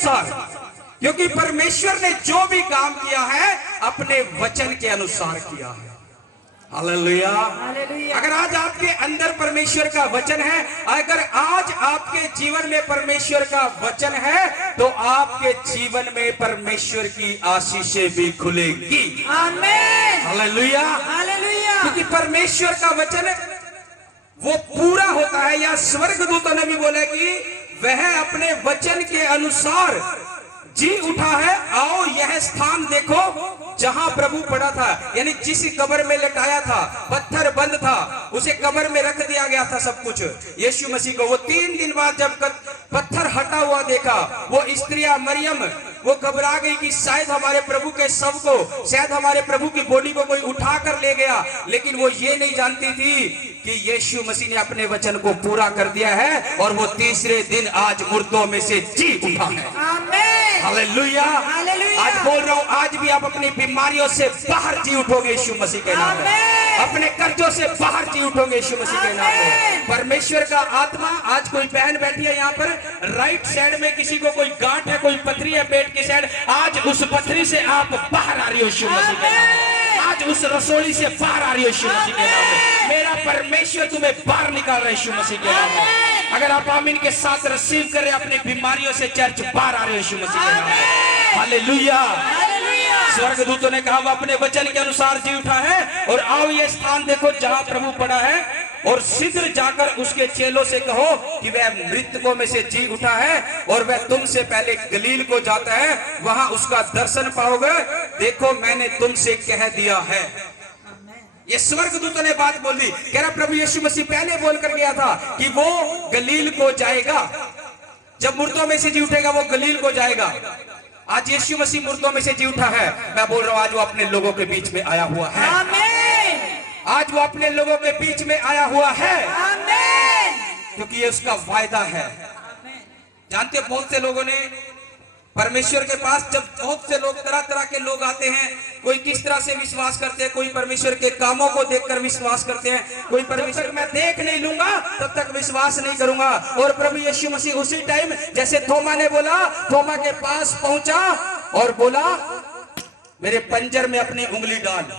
अनुसार, क्योंकि परमेश्वर ने जो भी काम किया है अपने वचन के अनुसार किया है। हालेलुया। अगर आज आपके अंदर परमेश्वर का वचन है, अगर आज आपके जीवन में परमेश्वर का वचन है, तो आपके जीवन में परमेश्वर की आशीषें भी खुलेगी। आमीन। हालेलुया। हालेलुया। क्योंकि परमेश्वर का वचन वो पूरा होता है, या स्वर्गदूतों ने भी बोला कि वह अपने वचन के अनुसार जी उठा है। आओ यह स्थान देखो जहां प्रभु पड़ा था, यानी जिस कब्र में लटाया था, पत्थर बंद था, उसे कब्र में रख दिया गया था सब कुछ यीशु मसीह को। वो 3 दिन बाद जब पत्थर हटा हुआ देखा, वो स्त्रियां मरियम वो घबरा गई कि शायद हमारे प्रभु के शव को, शायद हमारे प्रभु की बॉडी को कोई उठा कर ले गया। लेकिन वो ये नहीं जानती थी कि यीशु मसीह ने अपने वचन को पूरा कर दिया है, और वो तीसरे दिन आज मुर्दों में से जी उठा है। आमीन। हालेलुया। हालेलुया। आज बोल रहा हूं, आज भी आप अपनी बीमारियों से बाहर जी उठोगे यीशु मसीह के नाम में। अपने कर्जों से बाहर जी उठोगे यीशु मसीह के नाम में। परमेश्वर का आत्मा, आज कोई बहन बैठी है यहाँ पर, राइट साइड में किसी को कोई गांठ है, कोई पथरी है पेट की साइड, आज उस पथरी से आप बाहर आ रही हो यीशु मसीह के नाम में। आज उस रसोली से बाहर आ रही हो यीशु मसीह के नाम में। मेरा परमेश्वर तुम्हें बाहर निकाल रहा है यीशु मसीह के नाम में। अगर आप आमीन के साथ रिसीव कर रहे हैं, अपनी बीमारियों से चर्च बाहर आ रहे हो यीशु मसीह के नाम में। हालेलुया। स्वर्गदूतों ने कहा वो अपने वचन के अनुसार जी उठा है, और आओ ये स्थान देखो जहां प्रभु पड़ा है, और शीघ्र जाकर उसके चेलों से कहो कि वह मृतकों में से जी उठा है, और वह तुमसे पहले गलील को जाता है, वहां उसका दर्शन पाओगे। देखो मैंने तुमसे कह दिया है। ये स्वर्गदूतों ने बात बोल दी। कह रहा प्रभु यीशु मसीह पहले बोल कर गया था कि वो गलील को जाएगा, जब मुर्दों में से जी उठेगा वो गलील को जाएगा। आज यीशु मसीह मुर्दों में से जी उठा है। मैं बोल रहा हूं आज वो अपने लोगों के बीच में आया हुआ है। आमीन। आज वो अपने लोगों के बीच में आया हुआ है, आमीन। क्योंकि ये उसका वायदा है। जानते हो, बहुत से लोगों ने परमेश्वर के पास, जब बहुत से लोग, तरह तरह के लोग आते हैं, कोई किस तरह से विश्वास करते हैं, कोई परमेश्वर के कामों को देखकर विश्वास करते हैं, कोई परमेश्वर मैं देख नहीं लूंगा तब तक विश्वास नहीं करूंगा। और प्रभु यीशु मसीह उसी टाइम, जैसे थोमा ने बोला, थोमा के पास पहुंचा और बोला मेरे पंजर में अपनी उंगली डाल,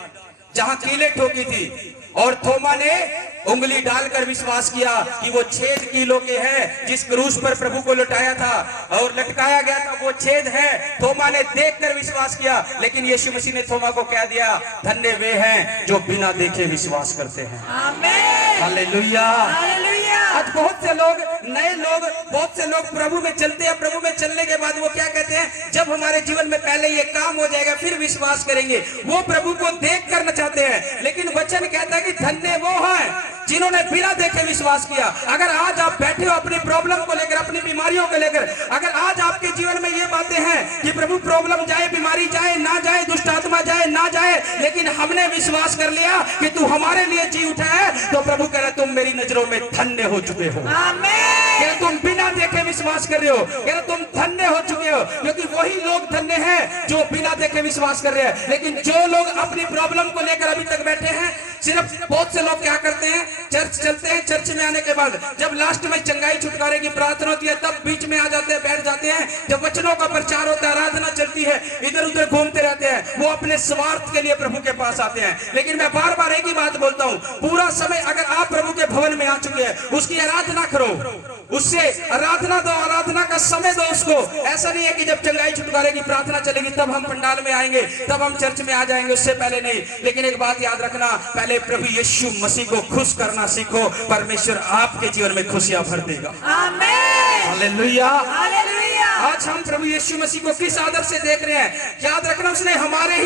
जहां कीले ठोकी थी, और थोमा ने उंगली डालकर विश्वास किया कि वो छेद कीलों के हैं, जिस क्रूस पर प्रभु को लटाया था और लटकाया गया था, वो छेद है। थोमा ने देखकर विश्वास किया, लेकिन यीशु मसीह ने थोमा को कह दिया, धन्य वे हैं जो बिना देखे विश्वास करते हैं। आमीन। हालेलुया। हालेलुया। आज बहुत से लोग, नए लोग, बहुत से लोग प्रभु में चलते हैं। प्रभु में चलने के बाद वो क्या कहते हैं, जब हमारे जीवन में पहले ये काम हो जाएगा फिर विश्वास करेंगे। वो प्रभु को देख करना चाहते हैं, लेकिन वचन कहता है कि धन्य वो है जिन्होंने बिना देखे विश्वास किया। अगर आज आप बैठे हो अपनी प्रॉब्लम को लेकर, अपनी बीमारियों को लेकर, अगर आज आपके जीवन में ये बातें हैं कि प्रभु प्रॉब्लम जाए, बीमारी जाए ना जाए, दुष्ट आत्मा जाए ना जाए, लेकिन हमने विश्वास कर लिया कि तू हमारे लिए जी उठा है, तो प्रभु कह रहा तुम मेरी नजरों में धन्य हो चुके हो। आमीन। तुम बिना देखे विश्वास कर रहे हो, कह तुम धन्य हो चुके हो, क्योंकि वही लोग धन्य हैं जो बिना देखे विश्वास कर रहे हैं। लेकिन जो लोग अपनी प्रॉब्लम को लेकर अभी तक बैठे हैं, सिर्फ बहुत से लोग क्या करते हैं, चर्च चलते हैं, चर्च में आने के बाद जब लास्ट में चंगाई छुटकारे की प्रार्थना होती है तब बीच में आ जाते हैं, बैठ जाते हैं। जब वचनों का प्रचार होता है, आराधना चलती है, इधर उधर घूमते रहते हैं। वो अपने स्वार्थ के लिए प्रभु के पास आते हैं। लेकिन मैं बार बार एक ही बात बोलता हूँ, पूरा समय अगर आप प्रभु के भवन में आ चुके हैं, उसकी आराधना करो, उससे आराधना दो, आराधना का समय दो उसको। ऐसा नहीं है कि जब चंगाई छुटकारे की प्रार्थना चलेगी तब हम पंडाल में आएंगे, तब हम चर्च में आ जाएंगे, उससे पहले नहीं। लेकिन एक बात याद रखना, पहले प्रभु यीशु मसीह को खुश करना सीखो, परमेश्वर आपके जीवन में खुशियां भर देगा। आमीन। हालेलुया। हालेलुया। आज हम प्रभु यीशु मसीह को किस आदर से देख रहे हैं, याद रखना उसने हमारे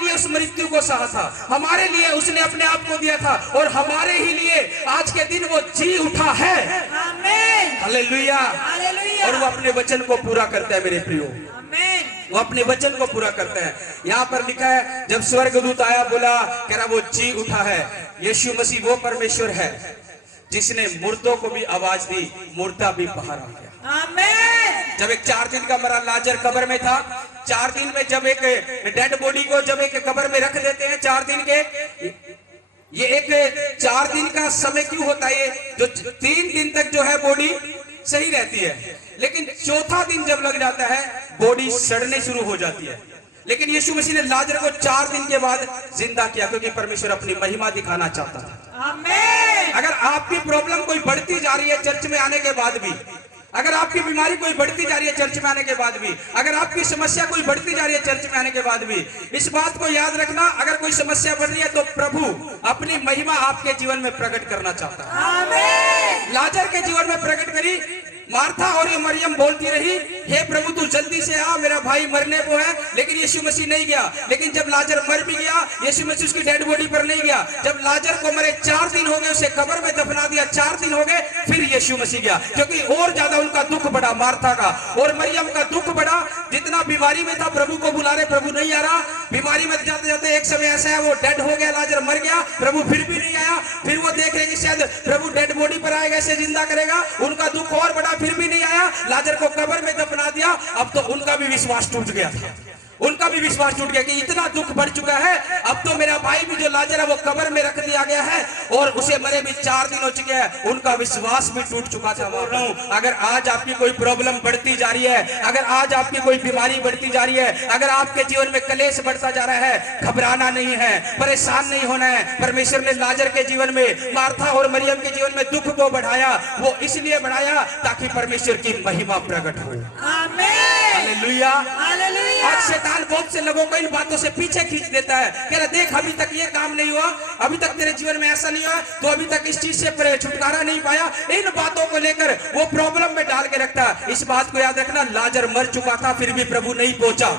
लिए उस मृत्यु को सहा था, हमारे लिए उसने अपने आप को दिया था, और हमारे ही लिए आज के दिन वो जी उठा है। आमीन। हालेलुया। हालेलुया। और वो अपने वचन को पूरा करता है मेरे प्रियो, आमीन। वो अपने वचन को पूरा करता है। यहाँ पर लिखा है, जब स्वर्गदूत आया बोला, कह रहा वो जी उठा है। यीशु मसीह वो परमेश्वर है जिसने मुर्दों को भी आवाज दी, मुर्दा भी बाहर आ गया। आमीन। जब एक 4 दिन का मरा लाजर कब्र में था, 4 दिन में जब एक डेड बॉडी को जब एक कब्र में रख देते हैं 4 दिन के, ये एक 4 दिन का समय क्यों होता है, ये जो 3 दिन तक जो है बॉडी सही रहती है, लेकिन चौथा दिन जब लग जाता है बॉडी सड़ने शुरू हो जाती है। लेकिन यीशु मसीह ने लाजर को 4 दिन के बाद जिंदा किया, क्योंकि परमेश्वर अपनी महिमा दिखाना चाहता था। आमेन। अगर आपकी प्रॉब्लम कोई बढ़ती जा रही है चर्च में आने के बाद भी, अगर आपकी बीमारी कोई बढ़ती जा रही है चर्च में आने के बाद भी, अगर आपकी समस्या कोई बढ़ती जा रही है चर्च में आने के बाद भी, इस बात को याद रखना, अगर कोई समस्या बढ़ रही है तो प्रभु अपनी महिमा आपके जीवन में प्रकट करना चाहता है। आमेन। लाजर के जीवन में प्रकट करी। मार्था और ये मरियम बोलती रही, हे प्रभु तू जल्दी से आ, मेरा भाई मरने को है। लेकिन यीशु मसीह नहीं गया। लेकिन जब लाजर मर भी गया, यीशु मसीह उसकी डेड बॉडी पर नहीं गया। जब लाजर को मरे 4 दिन हो गए, उसे कब्र में दफना दिया, 4 दिन हो गए, फिर यीशु मसीह गया, क्योंकि और ज्यादा उनका दुख बढ़ा, मार्था का और मरियम का दुख बढ़ा। जितना बीमारी में था प्रभु को बुला रहे, प्रभु नहीं आ रहा। बीमारी में जाते जाते एक समय ऐसा है वो डेड हो गया, लाजर मर गया, प्रभु फिर भी नहीं आया। फिर वो देख रहे कि शायद प्रभु डेड बॉडी पर आएगा, इसे जिंदा करेगा, उनका दुख और बढ़ा, फिर भी नहीं आया। लाजर को कब्र में दफना दिया। अब तो उनका भी विश्वास टूट गया था, उनका भी विश्वास टूट गया कि इतना दुख बढ़ चुका है, अब तो मेरा भाई भी जो लाजर है वो कब्र में रख दिया गया है और उसे मरे भी 4 दिन हो चुके हैं। उनका विश्वास भी टूट चुका था। बोल रहा हूं, अगर आज आपकी कोई प्रॉब्लम बढ़ती जा रही है, अगर आज आपकी कोई बीमारी बढ़ती जा रही है, अगर आपके जीवन में कलेश बढ़ता जा रहा है, घबराना नहीं है, परेशान नहीं होना है। परमेश्वर ने लाजर के जीवन में, मार्था और मरियम के जीवन में दुख को बढ़ाया, वो इसलिए बढ़ाया ताकि परमेश्वर की महिमा प्रकट हो। आमेन। हालेलुया। हालेलुया। आज शैतान बहुत से लोगों को इन बातों से पीछे खींच देता है, कह रहा देख अभी तक ये काम नहीं हुआ, अभी तक तेरे जीवन में ऐसा नहीं हुआ, तो अभी तक इस चीज से छुटकारा नहीं पाया। इन बातों को लेकर वो प्रॉब्लम में डाल के रखता है। इस बात को याद रखना, लाजर मर चुका था फिर भी प्रभु नहीं पहुंचा,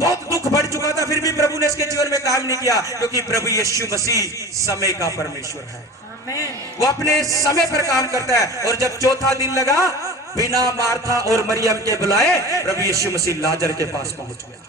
बहुत दुख बढ़ चुका था फिर भी प्रभु ने इसके जीवन में काम नहीं किया, क्योंकि प्रभु यीशु मसीह समय का परमेश्वर है। आमेन। वो अपने समय पर काम करता है। और जब चौथा दिन लगा, बिना मार्था और मरियम के बुलाए प्रभु यीशु मसीह लाजर के पास पहुंच गया।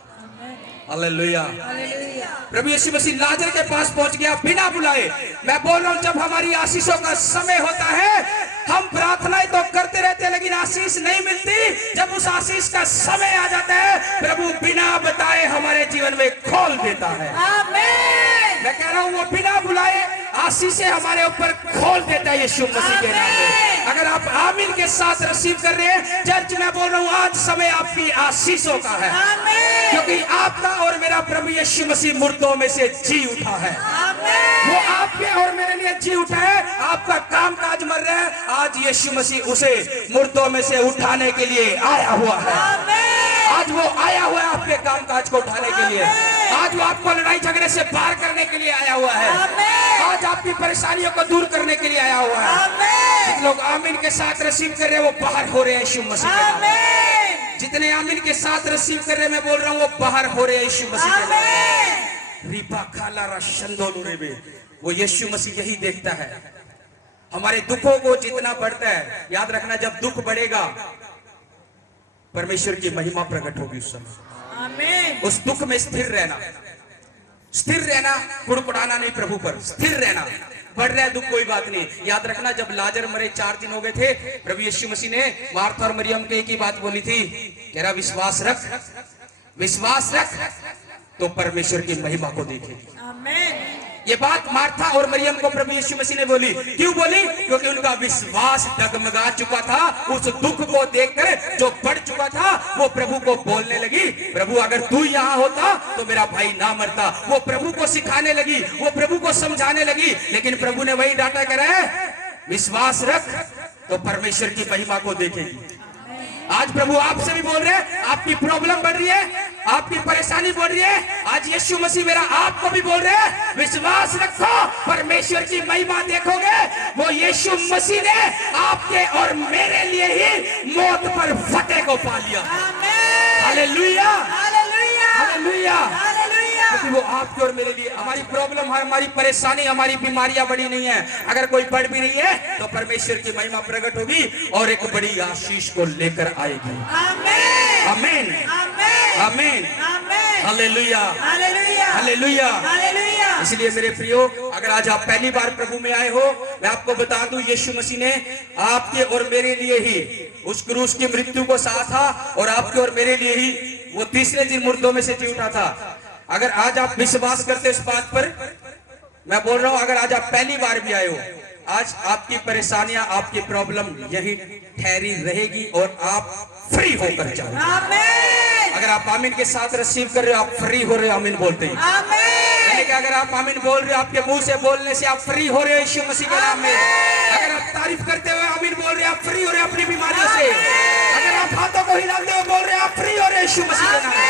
हालेलुया। हालेलुया। प्रभु यीशु मसीह लाजर के पास पहुंच गया बिना बुलाए। मैं बोल रहा हूं, जब हमारी आशीषों का समय होता है, हम प्रार्थनाएं तो करते रहते हैं लेकिन आशीष नहीं मिलती। जब उस आशीष का समय आ जाता है, प्रभु बिना बताए हमारे जीवन में खोल देता है। आमेन। मैं कह रहा हूं, वो बिना बुलाए आशीषें हमारे ऊपर खोल देता है यीशु मसीह के नाम में। अगर आप आमीन के साथ रिसीव कर रहे हैं, चर्च में बोल रहा हूं, आज समय आपकी आशीषों का है, आमेन। क्योंकि आपका और मेरा प्रभु यीशु मसीह मुर्दों में से जी उठा है। आमेन। वो आपके और मेरे लिए जी उठा है। आपका काम काज मर रहा है, आज यीशु मसीह उसे मुर्दों में से उठाने के लिए आया हुआ है। आमेन। आज वो आया हुआ है आपके काम काज को उठाने के लिए। आज वो आपको लड़ाई झगड़े से पार करने के लिए आया हुआ है। आज आपकी परेशानियों को दूर करने के लिए आया हुआ है। आमेन। लोग आमीन के साथ रिसीव कर रहे हैं, वो बाहर हो रहे हैं यीशु मसीह के नाम में। आमेन। जितने आमीन के साथ रिसीव कर रहे हैं, मैं बोल रहा हूँ, वो बाहर हो रहे हैं यीशु मसीह के नाम में। आमेन। रीपा खाला रशंदोलुरे में वो यीशु मसीह यही देखता है। हमारे दुखों को जितना बढ़ता है, याद रखना, जब दुख बढ़ेगा परमेश्वर की महिमा प्रकट होगी उस समय। आमेन। उस दुख में स्थिर रहना, स्थिर रहना, कुड़कुड़ाना नहीं, प्रभु पर स्थिर रहना। बढ़ रहा है दुख, कोई बात नहीं। याद रखना, जब लाजर मरे 4 दिन हो गए थे, प्रभु यीशु मसीह ने मार्था और मरियम के एक ही बात बोली थी, तेरा विश्वास रख, विश्वास रख तो परमेश्वर की महिमा को देखेगी। आमेन। ये बात मार्था और मरियम को प्रभु यीशु मसीह ने बोली। क्यों बोली? क्योंकि उनका विश्वास डगमगा चुका था। उस दुख को देखकर जो बढ़ चुका था, वो प्रभु को बोलने लगी, प्रभु अगर तू यहाँ होता तो मेरा भाई ना मरता। वो प्रभु को सिखाने लगी, वो प्रभु को समझाने लगी, लेकिन प्रभु ने वही डांटा कर है, विश्वास रख तो परमेश्वर की महिमा को देखेगी। आज प्रभु आपसे भी बोल रहे हैं, आपकी प्रॉब्लम बढ़ रही है, आपकी परेशानी बढ़ रही है, आज यीशु मसीह मेरा आपको भी बोल रहे हैं, विश्वास रखो, परमेश्वर की महिमा देखोगे। वो यीशु मसीह ने आपके और मेरे लिए ही मौत पर फतेह को पा लिया। Hallelujah, hallelujah. हालेलुया। हालेलुया। क्योंकि वो आपके और मेरे लिए, हमारी प्रॉब्लम, हमारी परेशानी, हमारी बीमारियां बड़ी नहीं है। अगर कोई बढ़ भी नहीं है तो परमेश्वर की महिमा प्रकट होगी और एक बड़ी आशीष को लेकर आएगी। आमेन। आमीन, आमेन। आमीन, amen. Hallelujah, hallelujah. Hallelujah. Hallelujah. इसलिए मेरे प्रियो, अगर आज आप पहली बार प्रभु में आए हो, मैं आपको बता दूं, यीशु मसीह ने आपके और मेरे लिए ही उस क्रूस की मृत्यु को सहा था और आपके और मेरे लिए ही वो तीसरे दिन मुर्दों में से जी उठा था। अगर आज आप विश्वास करते इस बात पर, मैं बोल रहा हूं, अगर आज आप पहली बार भी आए हो, आज आपकी परेशानियां, आपकी प्रॉब्लम यही ठहरी रहेगी और आप फ्री होकर जाओगे। आमीन। अगर आप आमीन के साथ रिसीव कर रहे हो, आप फ्री हो रहे हो, आमीन बोलते हैं। आमीन। कि अगर आप आमीन बोल रहे हो, आपके मुंह से बोलने से आप फ्री हो रहे हो यीशु मसीह के नाम में। अगर आप तारीफ करते हुए आमीन बोल रहे हो, आप फ्री हो रहे हो अपनी बीमारियों से। अगर आप हाथों को हिलाते हुए बोल रहे हो, आप फ्री हो रहे हो यीशु मसीह के नाम में।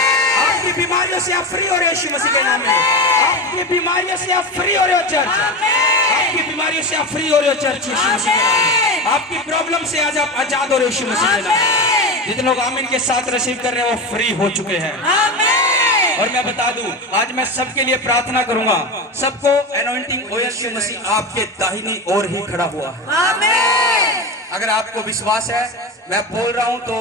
आपकी बीमारियों से आप फ्री हो रहे हो यीशु मसीह के नाम में। आपकी बीमारियों से आप फ्री हो रहे हो चर्च। आपकी बीमारियों से आप फ्री हो रहे हो चर्च यीशु मसीह के नाम में। आपकी प्रॉब्लम से आज आप आजाद हो रहे हो यीशु मसीह के नाम में। जितने लोग आमीन के साथ रिसीव कर रहे हैं वो फ्री हो चुके हैं। और मैं बता दूं, आज मैं सबके लिए प्रार्थना करूंगा, सबको एनॉइंटिंग ऑयल यीशु मसीह आपके दाहिनी ओर ही खड़ा हुआ है। आमीन। अगर आपको विश्वास है, मैं बोल रहा हूं तो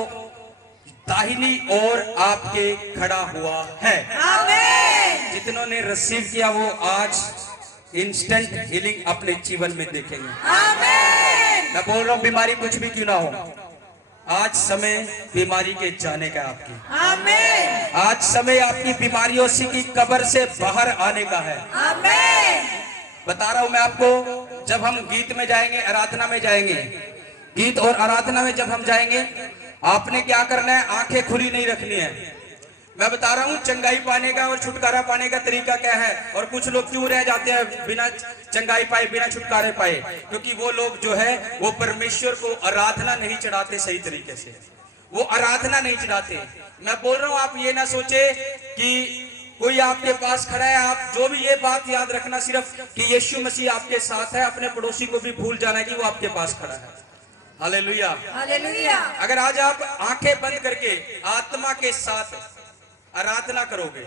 दाहिनी ओर आपके खड़ा हुआ है। आमीन। जितनों ने रिसीव किया वो आज इंस्टेंट हीलिंग अपने जीवन में देखेंगे। आमीन। मैं बोल रहा हूं, बीमारी कुछ भी क्यों ना हो, आज समय बीमारी के जाने का आपकी। आमीन। आज समय आपकी बीमारियों से की कब्र से बाहर आने का है। आमीन। बता रहा हूं मैं आपको, जब हम गीत में जाएंगे, आराधना में जाएंगे, गीत और आराधना में जब हम जाएंगे, आपने क्या करना है, आंखें खुली नहीं रखनी है। मैं बता रहा हूं चंगाई पाने का और छुटकारा पाने का तरीका क्या है। और कुछ लोग क्यों रह जाते हैं बिना चंगाई पाए, बिना छुटकारे पाए, क्योंकि वो लोग जो है वो परमेश्वर को आराधना नहीं चढ़ाते सही तरीके से, वो आराधना नहीं चढ़ाते। मैं बोल रहा हूं, आप ये ना सोचे कि कोई आपके पास खड़ा है, आप जो भी ये बात याद रखना सिर्फ कि यीशु मसीह आपके साथ है, अपने पड़ोसी को भी भूल जाना कि वो आपके पास खड़ा है। हालेलुया। हालेलुया। अगर आज आप आंखें बंद करके आत्मा के साथ आराधना करोगे,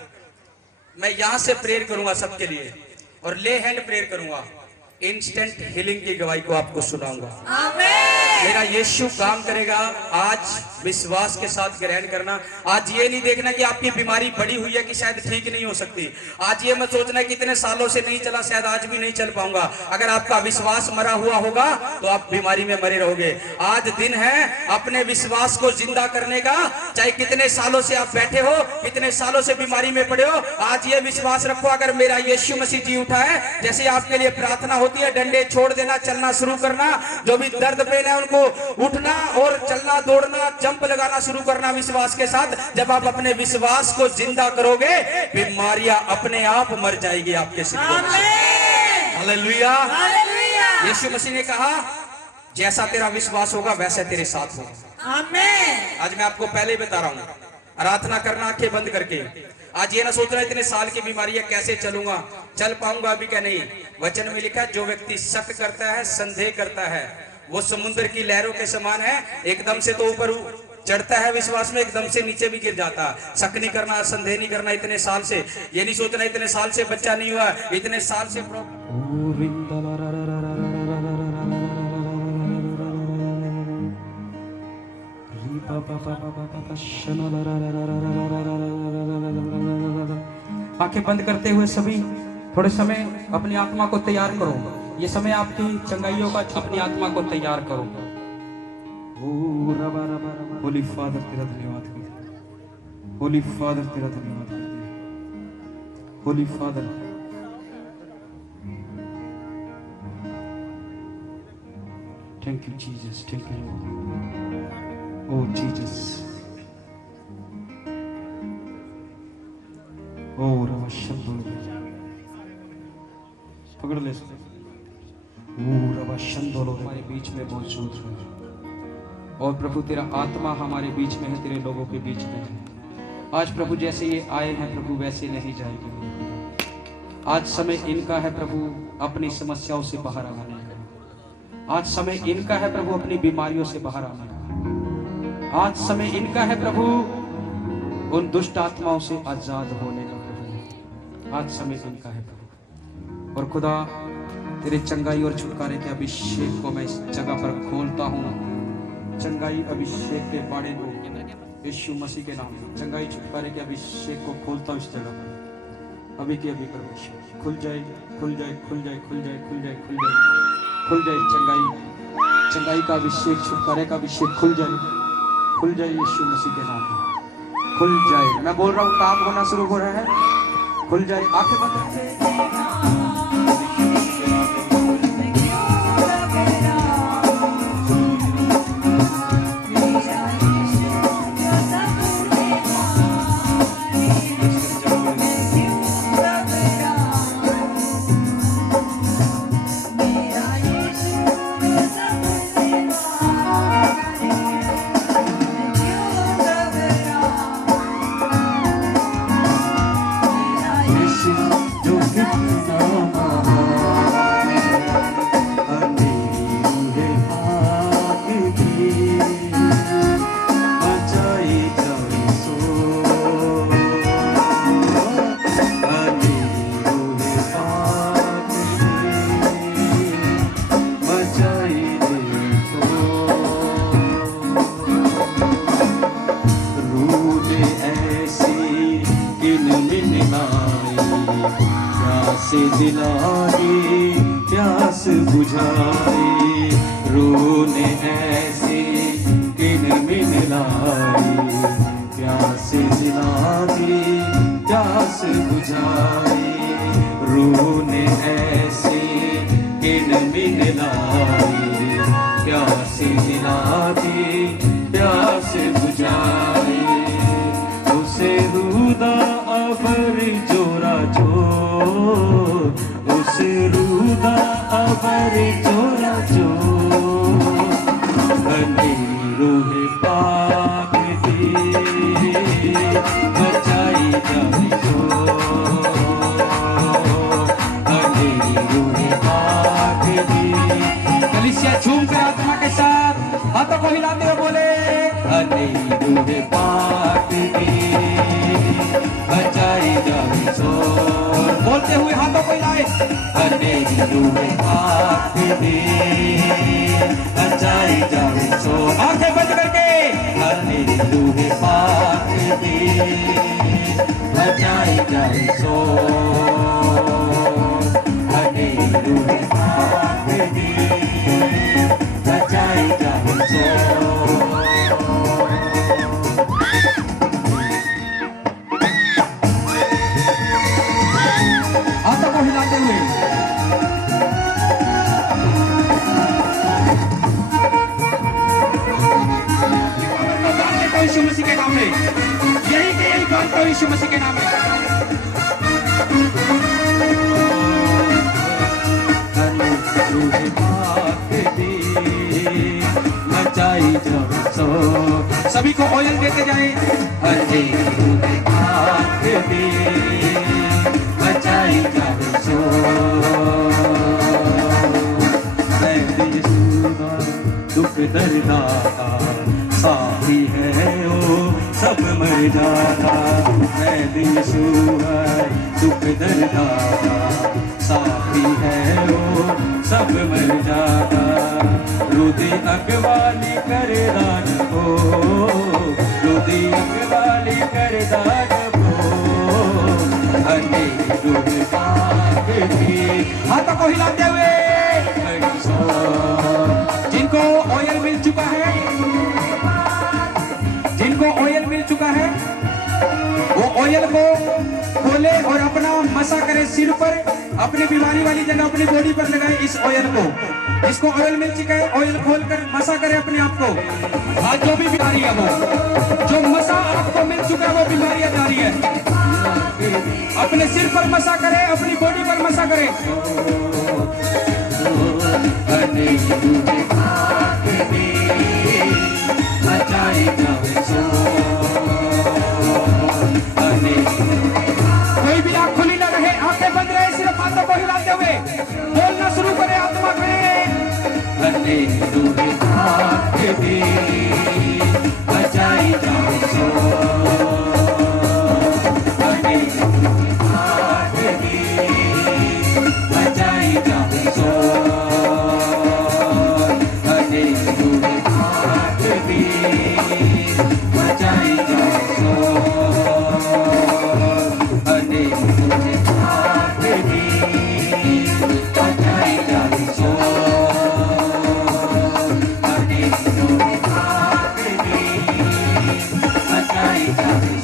मैं यहां से प्रेयर करूंगा सबके लिए और ले हैंड प्रेयर करूंगा, इंस्टेंट हीलिंग की गवाही को आपको सुनाऊंगा। आमीन। मेरा यीशु काम करेगा। आज विश्वास के साथ ग्रहण करना। आज ये नहीं देखना कि आपकी बीमारी बड़ी हुई है कि शायद ठीक नहीं हो सकती। आज ये मत सोचना कि इतने सालों से नहीं चला, शायद आज भी नहीं चल पाऊंगा। अगर आपका विश्वास मरा हुआ होगा तो आप बीमारी में मरे रहोगे। आज दिन है अपने विश्वास को जिंदा करने का। चाहे कितने सालों से आप बैठे हो, कितने सालों से बीमारी में पड़े हो, आज ये विश्वास रखो, अगर मेरा यीशु मसीह जी उठा है, जैसे आपके लिए प्रार्थना होती है, डंडे छोड़ देना, चलना शुरू करना, जो भी दर्द पेन है उनको उठना और चलना, दौड़ना, जंप लगाना शुरू करना विश्वास के साथ। जब आप अपने विश्वास को जिंदा करोगे, बीमारियां अपने आप मर जाएगी आपके शरीर से। हालेलुया। हालेलुया। यीशु मसीह ने कहा, जैसा तेरा विश्वास होगा वैसे तेरे साथ होगा। आमीन। आज मैं आपको पहले ही बता रहा हूं, आराधना करना आंखें बंद करके। आज ये ना सोचना इतने साल की बीमारी है कैसे चलूंगा, चल पाऊंगा अभी क्या नहीं। वचन में लिखा है, जो व्यक्ति शक करता है, संदेह करता है, वो समुद्र की लहरों के समान है, एकदम से तो ऊपर चढ़ता है विश्वास में, एकदम से नीचे भी गिर जाता। शक नहीं करना, संदेह नहीं करना इतने साल से। ये नहीं सोचना इतने साल से बच्चा नहीं हुआ, इतने साल से आंखें बंद करते हुए सभी थोड़े समय अपनी आत्मा को तैयार करो। ये समय आपकी चंगाइयों का, अपनी आत्मा को तैयार करो। होली फादर तेरा धन्यवाद करते हैं, होली फादर तेरा धन्यवाद करते हैं, holy father. Thank you Jesus, thank you oh Jesus. ओ पकड़ ले, हमारे बीच में मौजूद है। और प्रभु तेरा आत्मा हमारे बीच में है, तेरे लोगों के बीच में है। आज प्रभु जैसे ये आए हैं प्रभु, वैसे नहीं जाएंगे। आज समय इनका है प्रभु अपनी समस्याओं से बाहर आने का। आज समय इनका है प्रभु अपनी बीमारियों से बाहर आने का। आज समय इनका है प्रभु उन दुष्ट आत्माओं से आजाद होने का। प्रभु आज समय इनका है प्रभु। और खुदा तेरे चंगाई और छुटकारे के अभिषेक को मैं इस जगह पर खोलता हूँ। चंगाई अभिषेक के बाड़े को यीशु मसीह के नाम में, चंगाई छुटकारे के अभिषेक को खोलता हूँ इस जगह पर। अभी के अभी परमेश्वर खुल जाए, खुल जाए, खुल जाए, खुल जाए, खुल जाए, खुल जाए, खुल जाए। चंगाई का अभिषेक, छुटकारे का अभिषेक खुल जाए, खुल जाए यीशु मसीह के नाम में, खुल जाए। मैं बोल रहा हूँ काम होना शुरू हो रहा है, खुल जाए। आंखें बंद करके दिलाए, प्यास बुझाए, रोने ऐसे किन मिन लाए, प्यास दिलाए, प्यास बुझाए, रोने ऐसे किन मिन लाए, प्यास दिलाए, प्यास बुझाए, उसे रूदा अबर जोरा जोर, उसे रूदा अबर जोरा जोर, बने रूह पाक दी, बचाई जाए जोर, बने रूह पाक दी। कलीसिया झूम कर आत्मा के साथ हाथों को हिलाते हुए बोले, बने रूह पाक दी, बचाई जाए जोर, बोलते हुए हाथों को हिलाए, बने रूह पाक दी, बचाई जाए जोर, आंखें बंद करके बने रूह पाक दी, बचाई जाए जोर, बने रूह पाक दी, बचाई जाए जोर। हाथों को हिलाते हुए यीशु मसीह के नाम में, यही के यही बात को यीशु मसीह के नाम में। रूह पाक दी, बचाई जाए जोर, सभी को ऑयल देते जाए, हरे रूह पाक दी, बचाई जाए जोर, सैद यीशु दुख दर्दाता साथी है ओ सब मर जाता, सैद यीशु है दुख दर्दाता साथी है ओ सब मर जाता, रुदी अगवाली करे दान को, रुदी अगवाली करे दान को, हरे रूह पाक दी, हाथों को हिलाते हुए बड़ी जोर, जिनको ऑयल मिल चुका है, जिनको ऑयल मिल चुका है, वो ऑयल को खोले और अपना मसा करे सिर पर, अपनी बीमारी वाली जगह अपनी बॉडी पर लगाए इस ऑयल को। जिसको ऑयल मिल चुका है, ऑयल खोलकर मसा करे अपने आप को। आज जो भी बीमारी है वो, जो मसा आपको मिल चुका है वो बीमारियां जा रही है, अपने सिर पर मसा करे, अपनी बॉडी पर मसा करे। हरे रूह पाक दी, बचाई जाए जोर, हरे कोई भी आंख खुली न रहे, आंखें बंद रहे, सिर्फ हाथों को हिलाते हुए बोलना शुरू करे आत्मा में, हरे रूह पाक दी, बचाई जाए जोर, हरे रूह पाक दी, बचाई जाए जोर, हरे रूह पाक दी, बचाई जाए जोर, हरे रूह पाक दी, बचाई जाए जोर, हरे रूह पाक दी, बचाई जाए जोर, हरे रूह पाक दी, बचाई जाए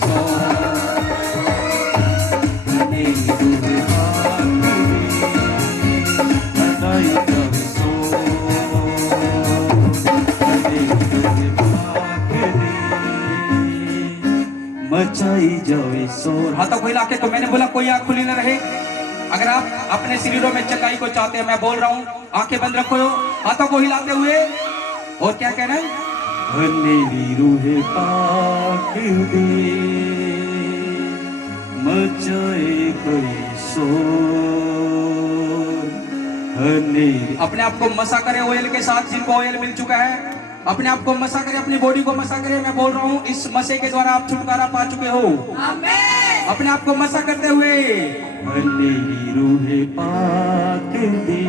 मचाई जाए शोर। हाथों को हिला के, तो मैंने बोला कोई आंख खुली न रहे। अगर आप अपने शरीरों में चंगाई को चाहते हैं, मैं बोल रहा हूँ, आंखें बंद रखो, हाथों को हिलाते हुए। और क्या कह रहे हैं? हनेरी रूह पाक दे, मचाए कोई शोर, हनेरी। अपने आप को मसा करे ऑयल के साथ, जिनको ऑयल मिल चुका है, अपने आप को मसा करे, अपनी बॉडी को मसा करे। मैं बोल रहा हूँ, इस मसे के द्वारा आप छुटकारा पा चुके हो। आमीन। अपने आप को मसा करते हुए हनेरी रूह पाक दे,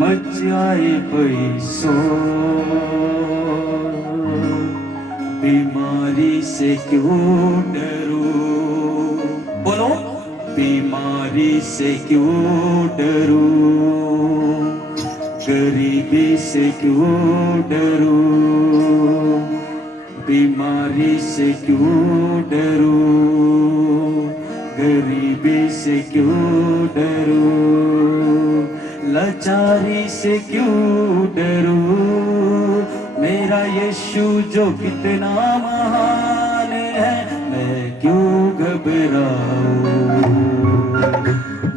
मचाए कोई शोर, बीमारी से क्यों डरो, बोलो, बीमारी बीमारी से क्यों डरूं, गरीबी से क्यों डरूं, बीमारी से क्यों डरूं, गरीबी से क्यों डरूं, लाचारी से क्यों डरूं, मेरा यीशु जो कितना महान है, मैं क्यों घबराऊं,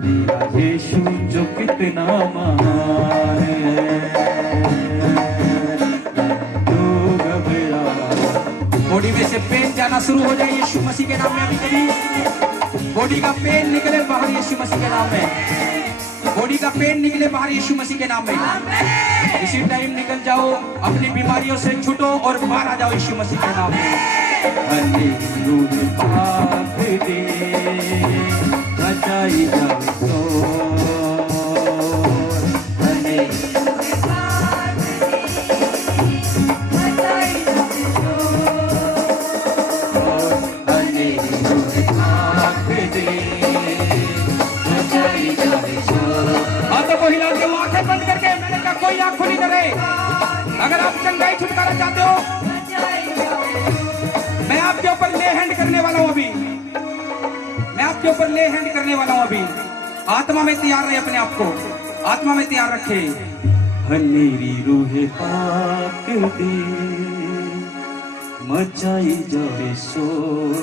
मेरा यीशु जो कितना महान है, क्यों घबराऊं। बॉडी में से पेन जाना शुरू हो जाए यीशु मसीह के नाम में। अभी कभी बॉडी का पेन निकले बाहर यीशु मसीह के नाम में। बॉडी का पेन निकले बाहर यीशु मसीह के नाम में। इसी टाइम निकल जाओ, अपनी बीमारियों से छूटो और बाहर आ जाओ यीशु मसीह के नाम में। हालेलुया पाक दे बचाई जाओ तो, हाथों को हिला के आंखें बंद करके, मैंने कहा कोई आंख खुली न रहे। अगर आप चंगाई छुटकारा चाहते हो, मैं आपके ऊपर ले हैंड करने वाला हूं अभी। मैं आपके ऊपर ले हैंड करने वाला हूं अभी। आत्मा में तैयार रहे, अपने आप को आत्मा में तैयार रखे। हनेरी रूहे पाक दे मचाई जाए शोर।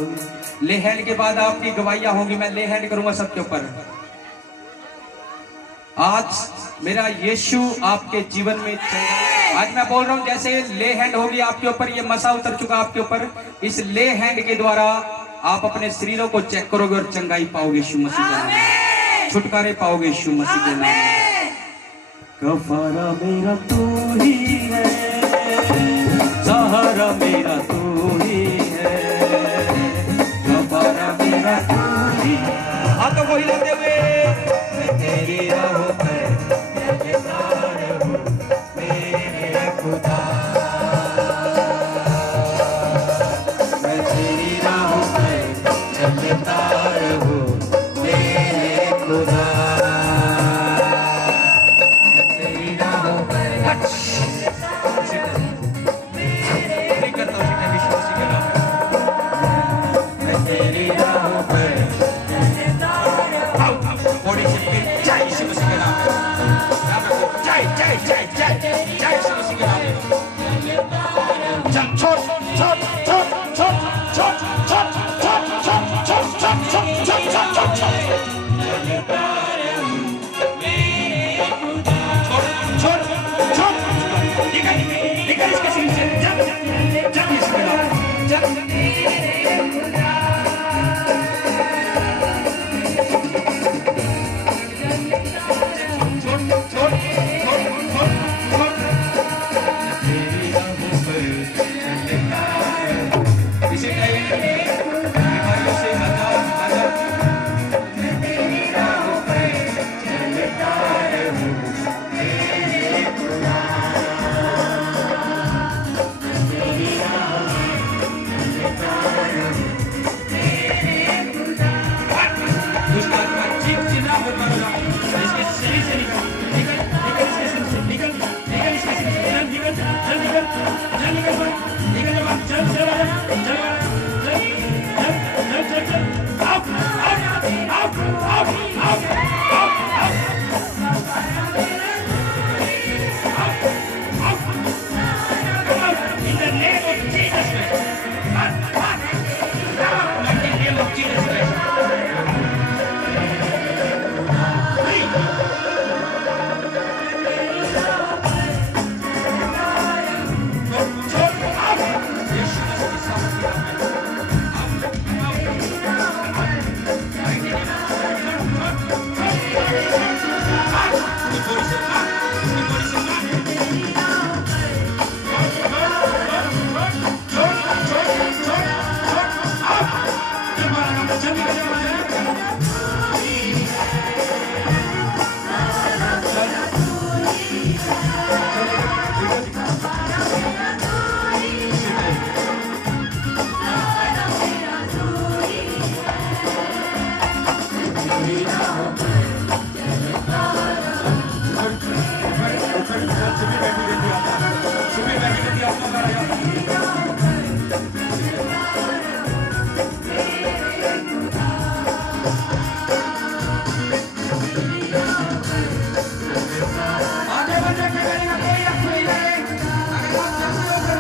ले हैंड के बाद आपकी गवाहियां होंगी। मैं ले हैंड करूंगा सबके ऊपर। आज मेरा यीशु आपके जीवन में आज मैं बोल रहा हूं, जैसे ले हैंड होगी आपके ऊपर, ये मसा उतर चुका आपके ऊपर। इस ले हैंड के द्वारा आप अपने शरीरों को चेक करोगे और चंगाई पाओगे यीशु मसीह के नाम में, छुटकारे पाओगे यीशु मसीह के नाम में। कफारा मेरा तू ही है, सहारा मेरा तू ही है, कफारा मेरा तू ही है। हाथों को हिलाते हुए मैं तेरी राहों पे चलता रहूं मेरे खुदा, मैं तेरी राहों पे चलता रहूं मेरे खुदा, मैं तेरी राहों पे नहीं करता हूं यीशु मसीह के नाम में। मैं तेरी राहों पे बॉडी से फिर जय यीशु मसीह के नाम में। जय जय जय जय जय यीशु मसीह के नाम में। चल छोड़ छोड़ छोड़ छोड़ छोड़ छोड़ छोड़ छोड़ छोड़ छोड़ छोड़ छोड़ छोड़ छोड़ छोड़ निकल निकल इसके शरीर से। जब जब यीशु के नाम में जब इसी टाइम बीमारियों से आजाद आजाद। दुष्ट आत्मा चीख चिल्ला हो मारा, इसके शरीर से निकल निकल निकल, इसके शरीर से निकल निकल, इसके शरीर से चल निकल चल निकल चल निकल निकल चल चल चल छोड़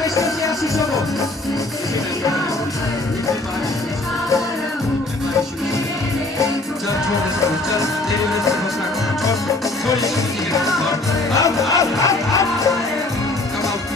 परमेश्वर की आशीषों को। चल छोड़ दे सब, चल तेरी वजह से बस ना छोड़ छोड़ यीशु मसीह के नाम में। अब कम आउट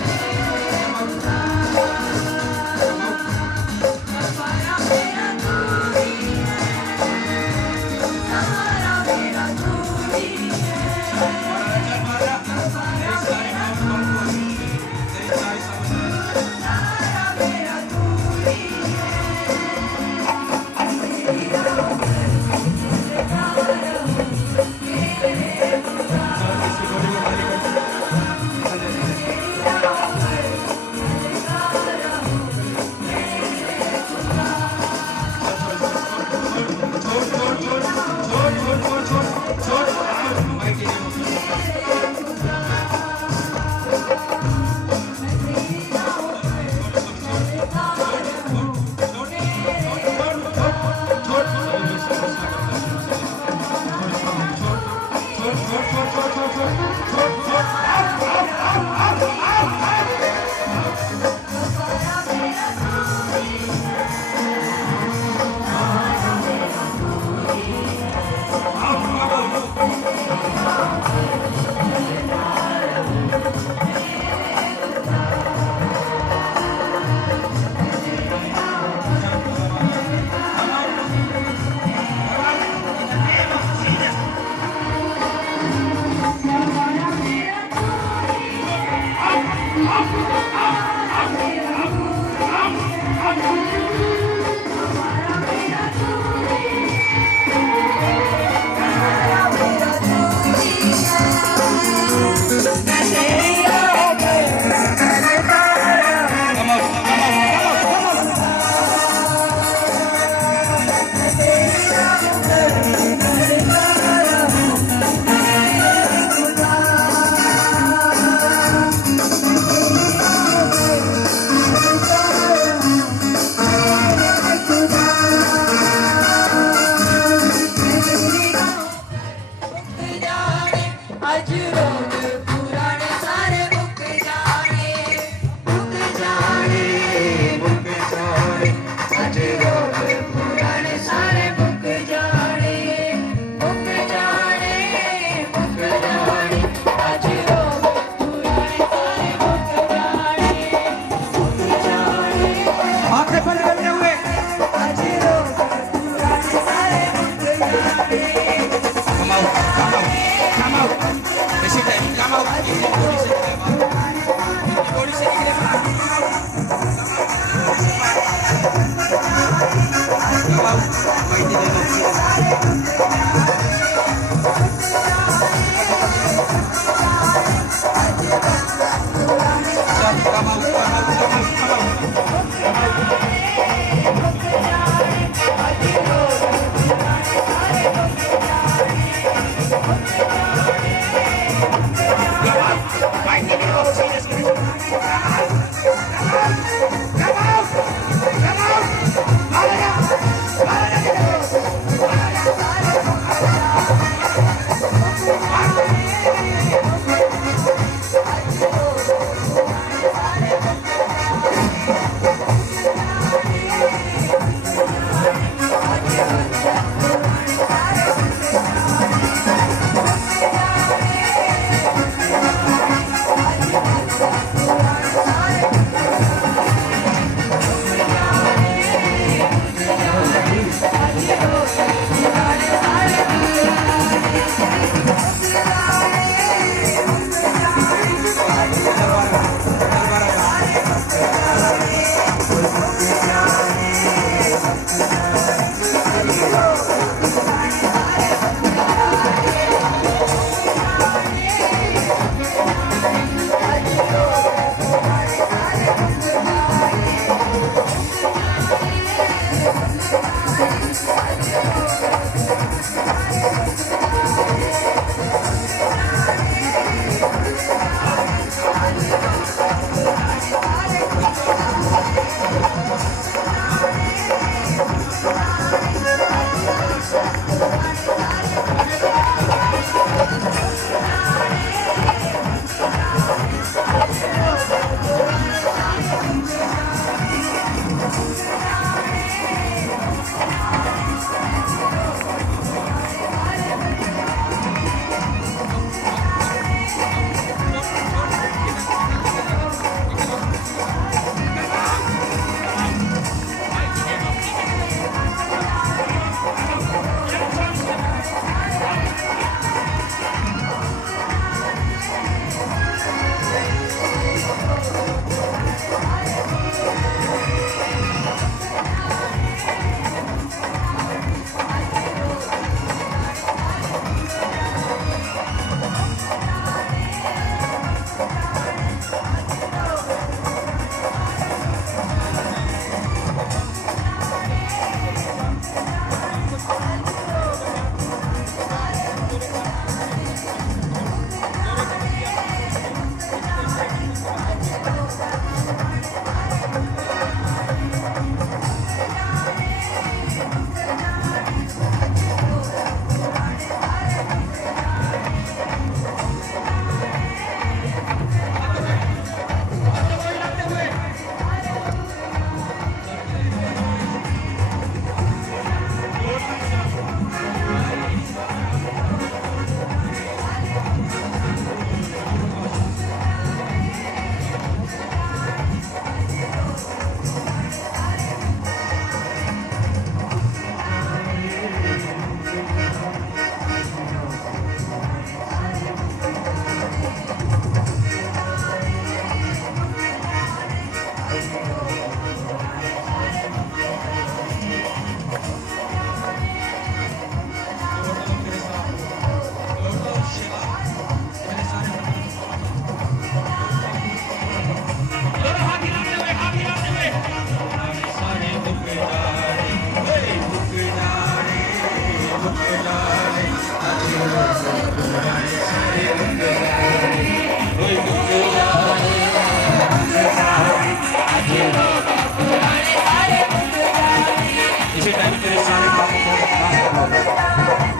इसी टाइम तेरे सारे पापों को माफ कर दो।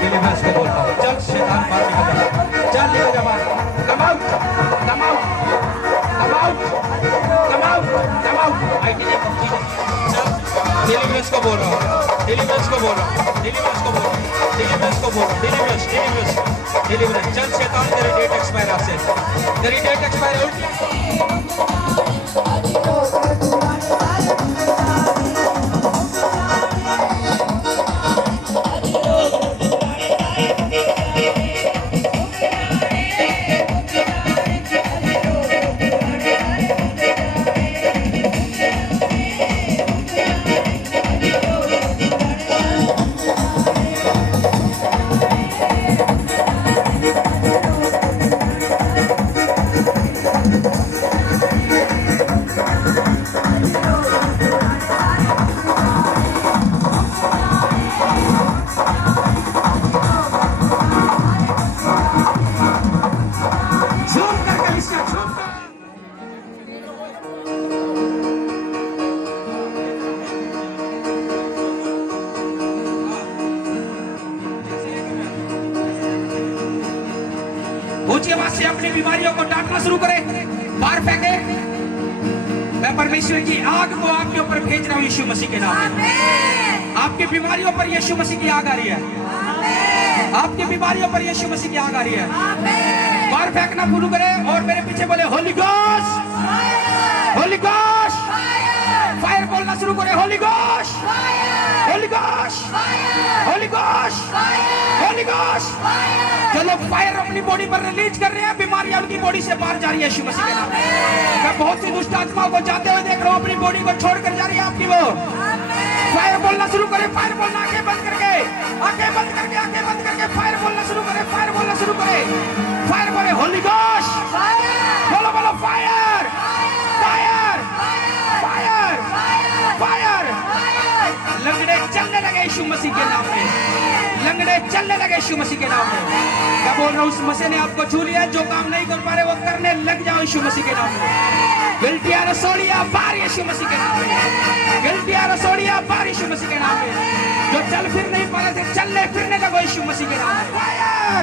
ये मैं इसको बोलता हूँ, चल शैतान बाहर निकल जा, चल निकल जा बाहर, come out, come out, come out, come out, come out, I did it, चल, डिलीवरेंस को बोल रहा हूँ, डिलीवरेंस को बोल रहा हूँ, डिलीवरेंस को बोल रहा हूँ, डिलीवरेंस को बोल रहा हूँ, डिलीवरेंस, डिलीवरेंस, डिलीवरेंस, चल शैतान तेरी डेट एक्सपायर आज से, तेरी डेट एक्सपायर है, उल्टी ऊंची आवाज से अपनी बीमारियों को डांटना शुरू करे, बाहर फेंके। मैं परमेश्वर की आग को आपके ऊपर भेज रहा हूँ यीशु मसीह के नाम में। आपकी बीमारियों पर यीशु मसीह की आग आ रही है, आपकी बीमारियों पर यीशु मसीह की आग आ रही है। बाहर फेंकना शुरू करे और मेरे पीछे बोले Holi ghost, Holi ghost, fire बोलना शुरू करे, Holi ghost, Holi ghost, Holi ghost, Holi ghost. चलो फायर अपनी बॉडी पर रिलीज कर रहे हैं, बीमारियां उनकी बॉडी से बाहर जा रही है यीशु मसीह के नाम में। मैं बहुत सी दुष्ट आत्माओं को जाते हुए देख रहा हूँ, अपनी बॉडी को छोड़कर जा रही है आपकी वो। फायर बोलना शुरू करे, फायर बोलना, आंखें बंद करके, आंखें बंद करके, आंखें बंद करके फायर बोलना शुरू करे, फायर बोलना शुरू करे, फायर बोले होली गोस्ट, बोलो बोलो फायर, फायर, फायर, फायर। लंगड़े चलने लगे यीशु मसीह के नाम में, लंगड़े चलने लगे यीशु मसीह के नाम में। क्या बोल रहा हूँ, उस मसीह ने आपको छू लिया, जो काम नहीं कर पा रहे वो करने लग जाओ यीशु मसीह के नाम में। गिल्टिया रसोड़िया बार यीशु मसीह के नाम में, गिल्टिया रसोड़िया बार यीशु मसीह के नाम में। जो चल फिर नहीं पा रहे थे, चलने फिरने लगो यीशु मसीह के नाम में। फायर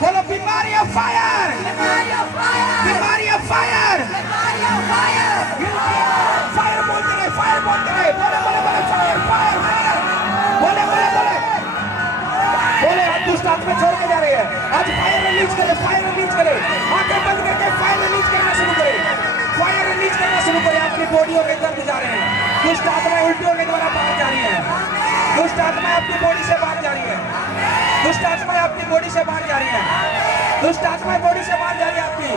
बोलो, बीमारियां फायर, बीमारियां फायर, फायर बोलते रहे, फायर बोलते रहे, बोले बोले बोले फायर, फायर, फायर, बोले बोले बोले बोले। आज दुष्ट आत्मा छोड़ के जा रहे हैं, आज फायर रिलीज करे, फायर रिलीज करे, आंखें बंद करके फायर रिलीज करना शुरू करे, फायर रिलीज करना शुरू करे। आपकी बॉडियों में दर्द जा रहे हैं, दुष्ट आत्माएं उल्टियों के द्वारा बाहर जा रही है, दुष्ट आत्माएं आपकी बॉडी से बाहर जा रही है, दुष्ट आत्माएं आपकी बॉडी से बाहर जा रही है, दुष्ट आत्माएं बॉडी से बाहर जा रही है आपकी।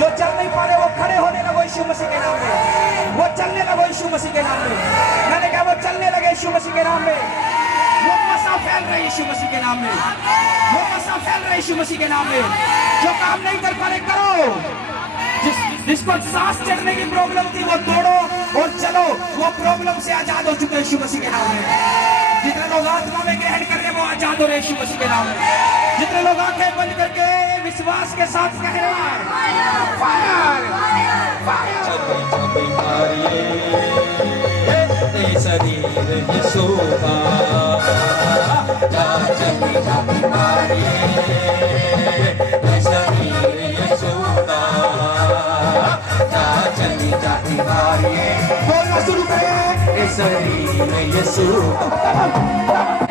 जो चल नहीं पा रहे वो खड़े होने लगो यीशु मसीह के नाम में, वो चलने लगो यीशु मसीह के नाम में। मैंने कहा वो चलने लगे यीशु मसीह के नाम में। वो मसा फैल रहे यीशु मसीह के नाम में, वो मसा फैल रहे यीशु मसीह के नाम में। जो काम नहीं कर पा रहे करो, जिसको सांस चढ़ने की प्रॉब्लम थी वो तोड़ो और चलो, वो प्रॉब्लम से आजाद हो चुके यीशु मसीह के नाम में। जितने लोग आत्मा में ग्रहण कर रहे हैं वो आजाद हो रहे यीशु मसीह के नाम में। जितने लोग आंखें बंद करके विश्वास के साथ कह रहे हैं फायर, फायर। शरीर यीशु का चली जा बीमारी, शरीर यीशु का चली जा बीमारी। बोलना शुरू करें, शरीर यीशु का